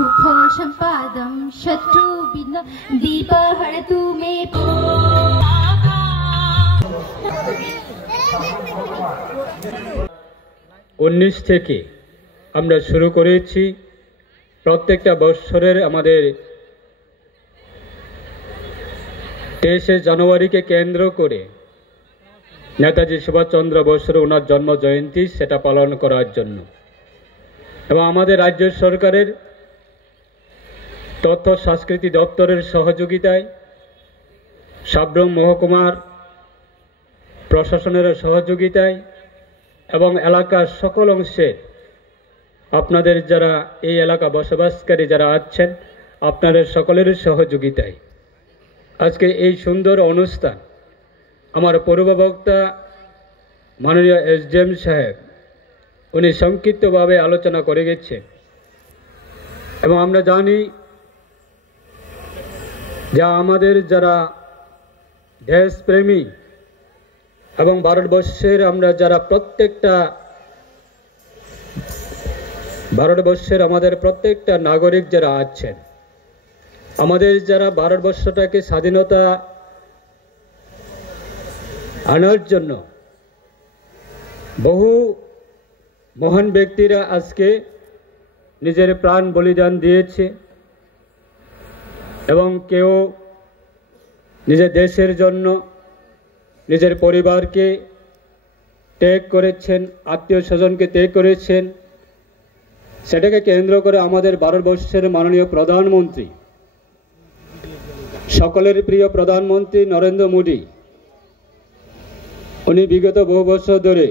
सुख सम्पादं शत्रु दीपहरतु मे 19 থেকে আমরা শুরু করেছি প্রত্যেকটা বছরের আমাদের 23শে জানুয়ারিকে কেন্দ্র করে নেতাজি সুভাষচন্দ্র বসুর ওনার জন্ম জয়ন্তী সেটা পালন করার জন্য এবং আমাদের রাজ্য সরকারের তথ্য সংস্কৃতি দপ্তরের সহযোগিতায় সাব্রুম মহকুমার প্রশাসনের সহযোগিতায় এবং এলাকার সকল অংশে আপনাদের যারা এই এলাকা বসবাসকারী যারা আছেন আপনাদের সকলের সহযোগিতায় আজকে এই সুন্দর অনুষ্ঠান আমার পূর্ববক্তা মাননীয় এসডিএম সাহেব উনি সংক্ষিপ্তভাবে আলোচনা করে গেছেন এবং আমরা জানি যা আমাদের যারা দেশপ্রেমী এবং ভারতবর্ষের আমরা যারা ভারতবর্ষের আমাদের প্রত্যেকটা নাগরিক যারা আছেন আমাদের যারা ভারতবর্ষটাকে স্বাধীনতা আনার জন্য বহু মহান ব্যক্তিরা আজকে নিজের প্রাণ বলিদান দিয়েছে এবং কেউ নিজের দেশের জন্য নিজের পরিবারকে ত্যাগ করেছেন আত্মীয় স্বজনকে ত্যাগ করেছেন সেটাকে কেন্দ্র করে আমাদের ভারতবর্ষের মাননীয় প্রধানমন্ত্রী সকলের প্রিয় প্রধানমন্ত্রী নরেন্দ্র মোদী উনি বিগত বহু বছর ধরে